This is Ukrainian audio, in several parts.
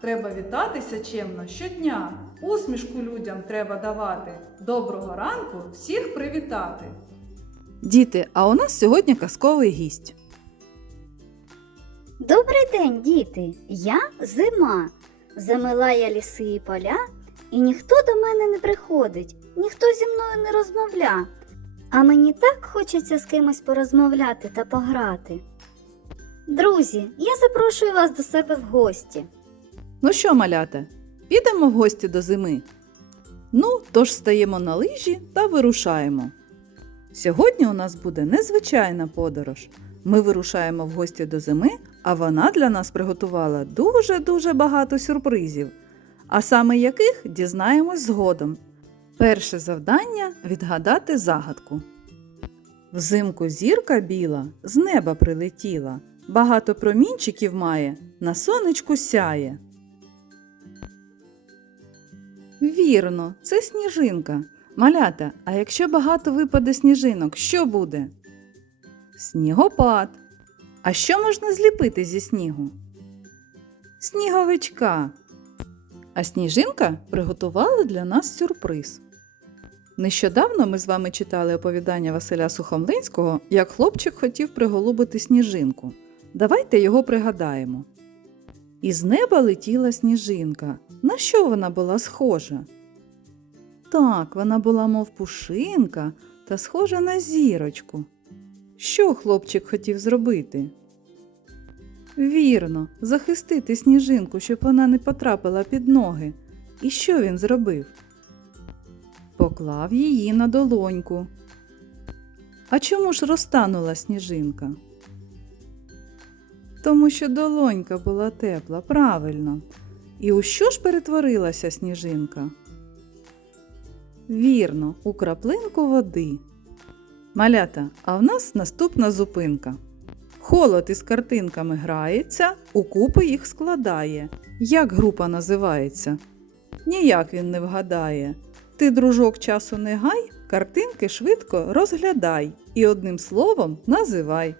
треба вітатися чемно щодня. Усмішку людям треба давати. Доброго ранку всіх привітати. Діти, а у нас сьогодні казковий гість. Добрий день, діти! Я зима. Замила я ліси і поля, і ніхто до мене не приходить, ніхто зі мною не розмовля. А мені так хочеться з кимось порозмовляти та пограти. Друзі, я запрошую вас до себе в гості. Ну що, малята, підемо в гості до зими? Ну, тож стаємо на лижі та вирушаємо. Сьогодні у нас буде незвичайна подорож. Ми вирушаємо в гості до зими, а вона для нас приготувала дуже-дуже багато сюрпризів. А саме яких дізнаємось згодом. Перше завдання відгадати загадку. Взимку зірка біла з неба прилетіла, багато промінчиків має, на сонечку сяє. Вірно, це сніжинка. Малята, а якщо багато випаде сніжинок, що буде? Снігопад. А що можна зліпити зі снігу? Сніговичка. А сніжинка приготувала для нас сюрприз. Нещодавно ми з вами читали оповідання Василя Сухомлинського, як хлопчик хотів приголубити сніжинку. Давайте його пригадаємо. Із неба летіла сніжинка. На що вона була схожа? Так, вона була мов пушинка та схожа на зірочку. Що хлопчик хотів зробити? Вірно, захистити сніжинку, щоб вона не потрапила під ноги. І що він зробив? Поклав її на долоньку. А чому ж розтанула сніжинка? Тому що долонька була тепла, правильно. І у що ж перетворилася сніжинка? Вірно, у краплинку води. Малята, а в нас наступна зупинка. Холод із картинками грається, у купи їх складає. Як група називається? Ніяк він не вгадає. Ти, дружок, часу не гай, картинки швидко розглядай і одним словом називай.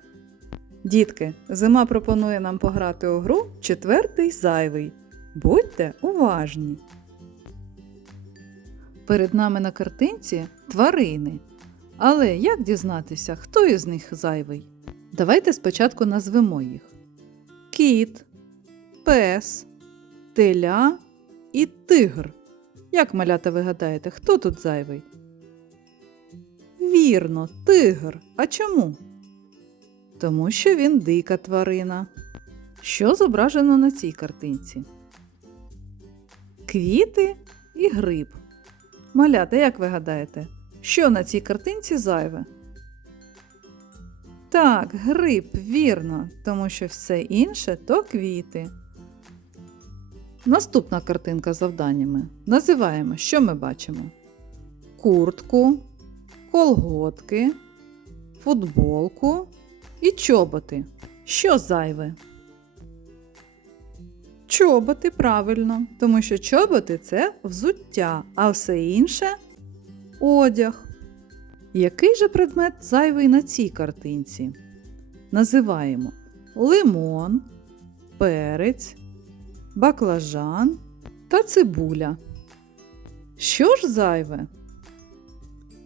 Дітки, зима пропонує нам пограти у гру четвертий зайвий. Будьте уважні. Перед нами на картинці тварини. Але як дізнатися, хто із них зайвий? Давайте спочатку назвемо їх: кіт, пес, теля і тигр. Як малята ви гадаєте, хто тут зайвий? Вірно, тигр. А чому? Тому що він дика тварина. Що зображено на цій картинці? Квіти і гриб. Малята, як ви гадаєте, що на цій картинці зайве? Так, гриб, вірно, тому що все інше то квіти. Наступна картинка з завданнями. Називаємо, що ми бачимо: куртку, колготки, футболку і чоботи. Що зайве? Чоботи правильно, тому що чоботи це взуття, а все інше одяг. Який же предмет зайвий на цій картинці? Називаємо лимон, перець, баклажан та цибуля. Що ж зайве?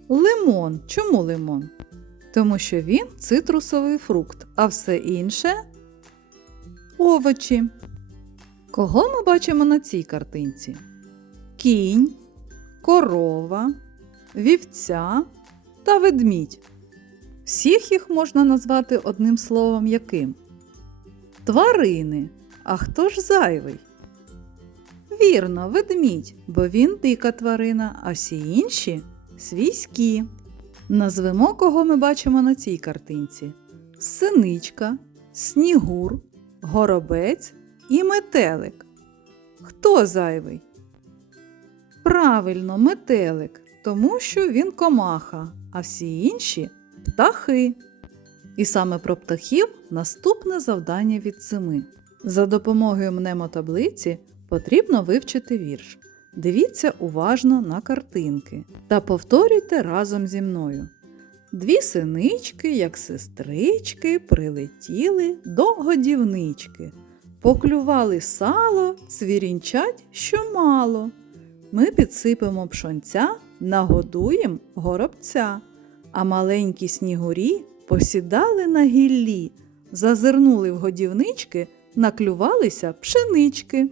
Лимон. Чому лимон? Тому що він цитрусовий фрукт, а все інше овочі. Кого ми бачимо на цій картинці? Кінь, корова, вівця та ведмідь. Всіх їх можна назвати одним словом яким? Тварини. А хто ж зайвий? Вірно, ведмідь, бо він дика тварина, а всі інші свійські. Назвемо, кого ми бачимо на цій картинці: синичка, снігур, горобець і метелик. Хто зайвий? Правильно, метелик, тому що він комаха, а всі інші птахи. І саме про птахів наступне завдання від зими. За допомогою мнемотаблиці потрібно вивчити вірш. Дивіться уважно на картинки та повторюйте разом зі мною. Дві синички, як сестрички, прилетіли до годівнички. Поклювали сало, цвірінчать, що мало. Ми підсипемо пшонця, нагодуєм горобця, а маленькі снігурі посідали на гіллі, зазирнули в годівнички, наклювалися пшенички.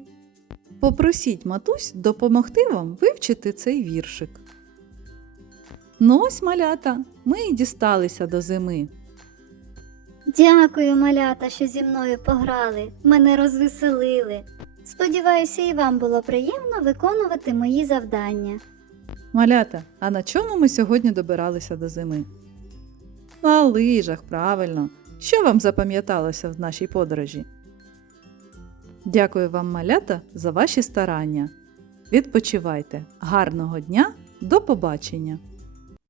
Попросіть матусь допомогти вам вивчити цей віршик. Ну ось малята, ми і дісталися до зими. Дякую, малята, що зі мною пограли, мене розвеселили. Сподіваюся, і вам було приємно виконувати мої завдання. Малята, а на чому ми сьогодні добиралися до зими? На лижах, правильно. Що вам запам'яталося в нашій подорожі? Дякую вам, малята, за ваші старання. Відпочивайте. Гарного дня, до побачення!